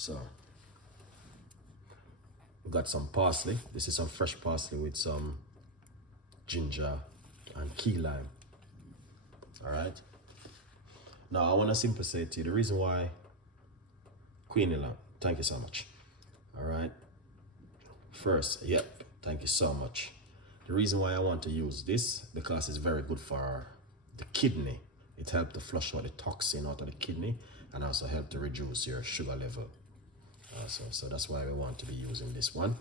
So we got some parsley. This is some fresh parsley with some ginger and key lime. All right. Now I want to simply say to you the reason why Queenie Lamb, thank you so much. All right. First, yep, thank you so much. The reason why I want to use this because it's very good for the kidney. It helps to flush out the toxin out of the kidney and also help to reduce your sugar level. So that's why we want to be using this one.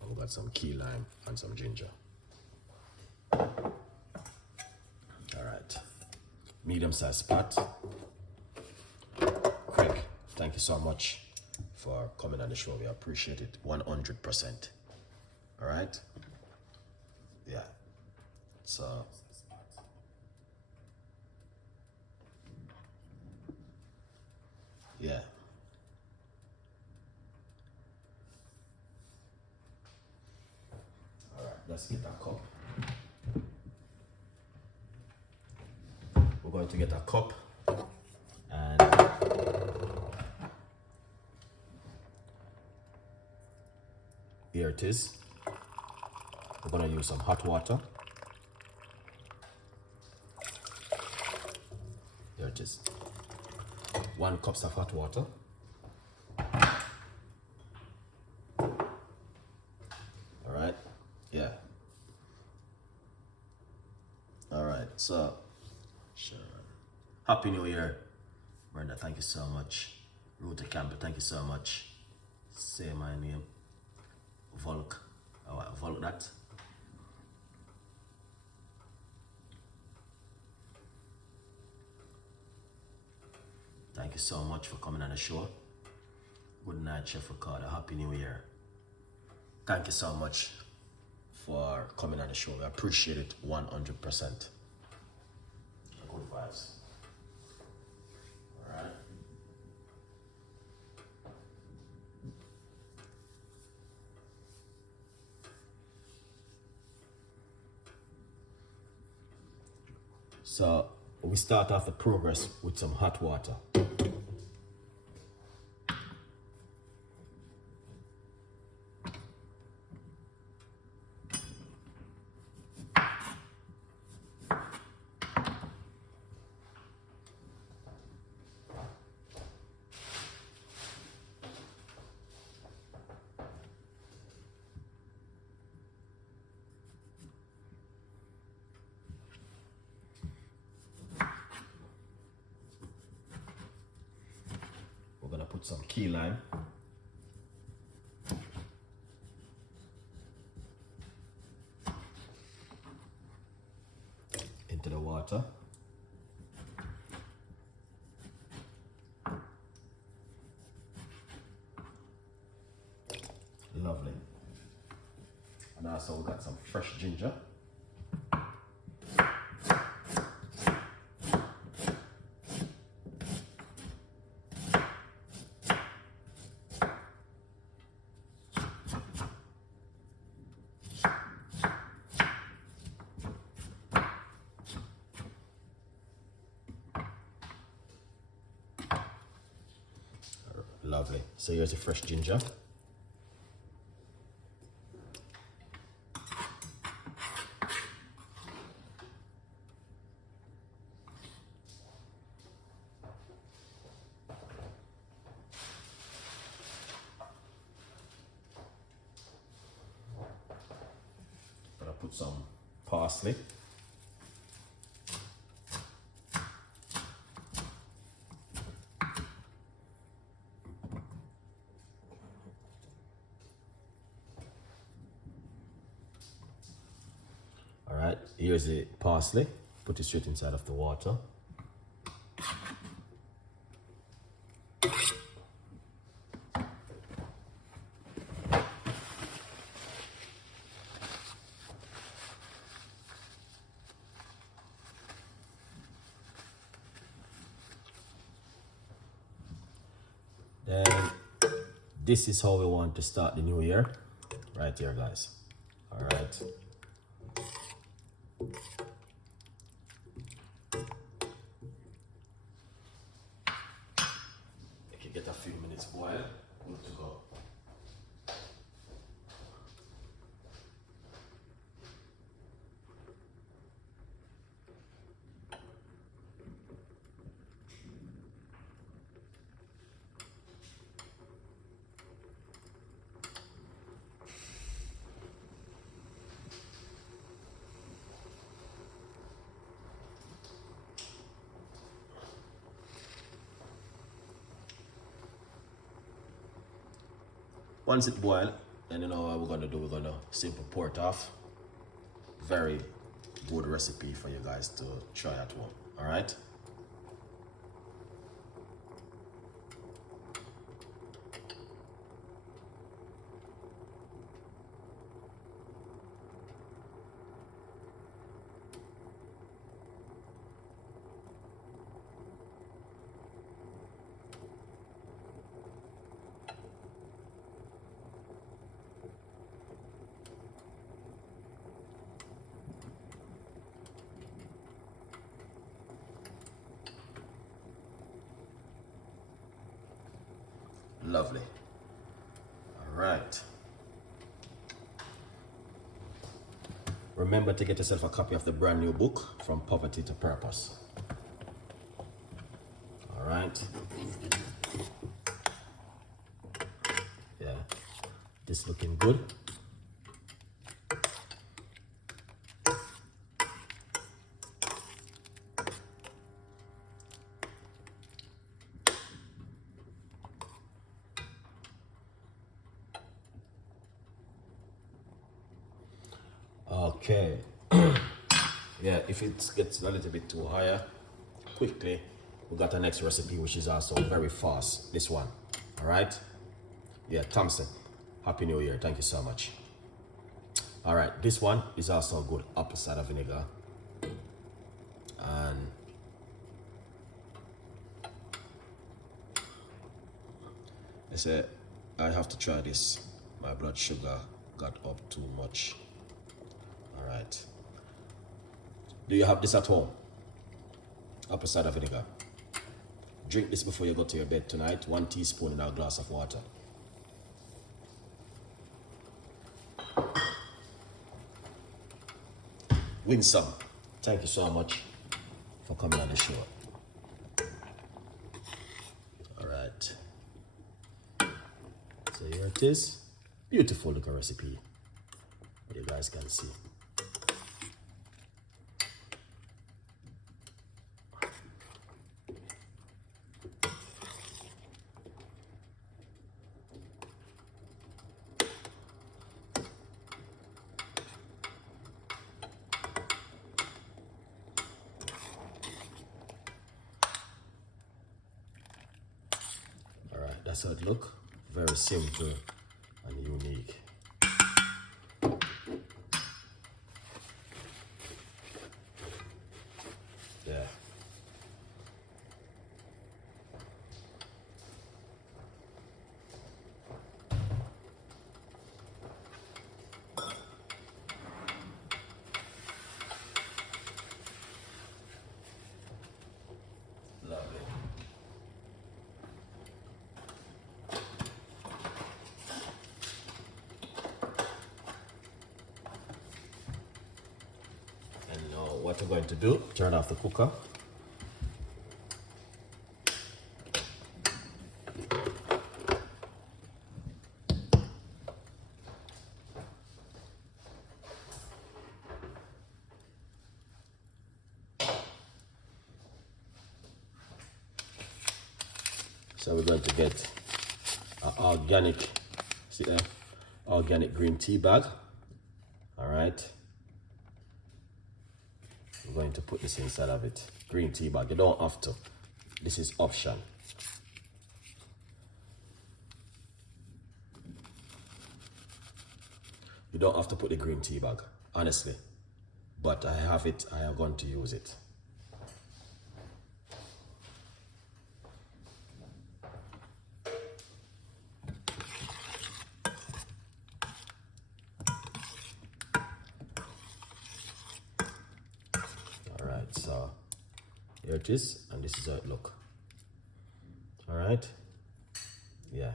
And we got some key lime and some ginger. All right, medium-sized pot. Craig, thank you so much for coming on the show. We appreciate it 100%. All right. Yeah. So yeah. All right. Let's get that cup. We're going to get a cup and here it is. We're going to use some hot water. There it is. 1 cup of hot water. All right. Yeah. All right. So, sure. Happy New Year, Brenda. Thank you so much. Ruta Campbell, thank you so much. Say my name. Volk. Oh, Volk that. Thank you so much for coming on the show. Good night, Chef Ricardo. Happy New Year. Thank you so much for coming on the show. I appreciate it 100%. Good vibes. All right. So we start off the progress with some hot water. Put some key lime. Into the water. Lovely. And also we got some fresh ginger. Lovely. So here's the fresh ginger. Gonna put some parsley. Here's the parsley. Put it straight inside of the water. Then this is how we want to start the new year. Right here, guys. All right. Get a few minutes boil. Once it boils, then you know what we're gonna do. We're gonna simply pour it off. Very good recipe for you guys to try at home. All right. Lovely. All right. Remember to get yourself a copy of the brand new book, From Poverty to Purpose. All right. Yeah. This looking good. Okay. Yeah, if it gets a little bit too higher, quickly, we got the next recipe, which is also very fast. This one. All right. Yeah, Thompson. Happy New Year. Thank you so much. All right. This one is also good. Apple cider vinegar. And I said, I have to try this. My blood sugar got up too much. All right. Do you have this at home? Apple cider vinegar. Drink this before you go to your bed tonight. 1 teaspoon in a glass of water. Win some. Thank you so much for coming on the show. All right. So here it is. Beautiful little recipe. You guys can see. That's how it looks. Very simple and unique. Yeah. Lovely. What we're going to do, turn off the cooker. So we're going to get an organic, see there, organic green tea bag. All right. We're going to put this inside of it. Green tea bag. You don't have to. This is option. You don't have to put the green tea bag, honestly. But I have it. I am going to use it. So here it is, and this is how it look. All right. Yeah.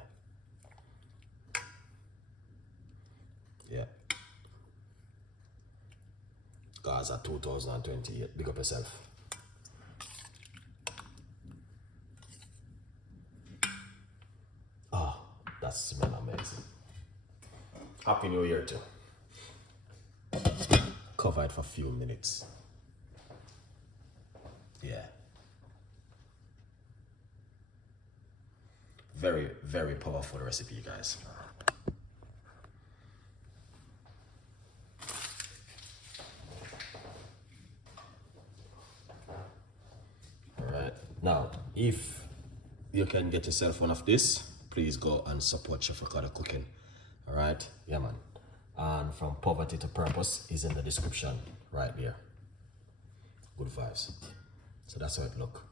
Yeah. Gaza 2028. Big up yourself. Ah, that smells amazing. Happy New Year too. Cover it for a few minutes. Yeah. Very, very powerful recipe, guys. can get yourself one of this, please go and support Chef Ricardo Cooking. All right, yeah man. And From Poverty to Purpose is in the description right there. Good vibes. So that's how it look.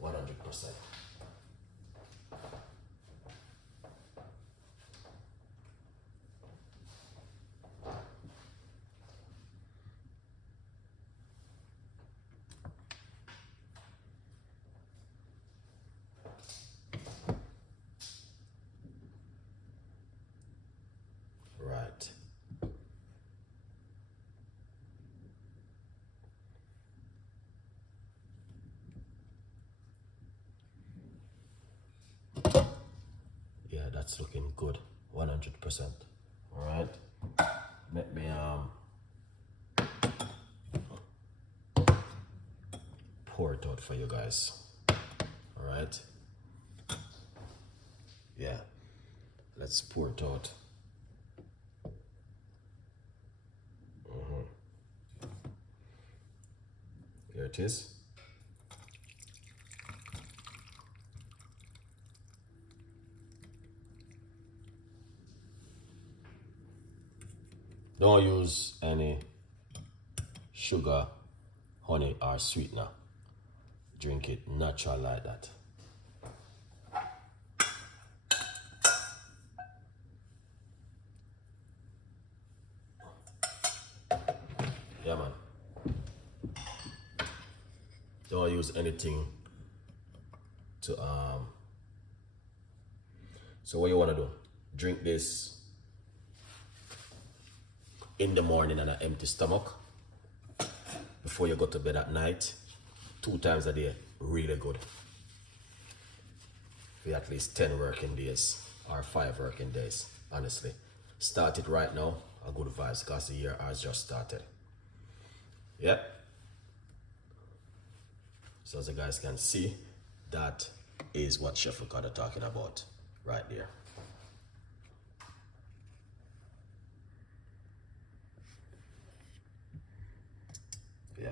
100%. Right. Yeah, that's looking good. 100%. All right. Let me pour it out for you guys. All right. Yeah. Let's pour it out. Here it is. Don't use any sugar, honey, or sweetener. Drink it natural like that. Yeah, man. Don't use anything to so what you want to do, drink this in the morning on an empty stomach before you go to bed at night, 2 times a day. Really good for at least 10 working days or 5 working days. Honestly, start it right now. A good vibes because the year has just started. Yep. So as you guys can see, that is what Chef Ricardo talking about right there. Yeah.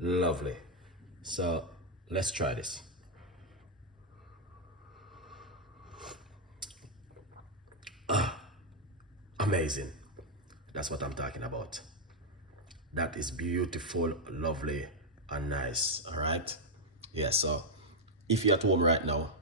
Lovely. So let's try this. Amazing. That's what I'm talking about. That is beautiful, lovely, and nice. All right. Yeah. So if you're at home right now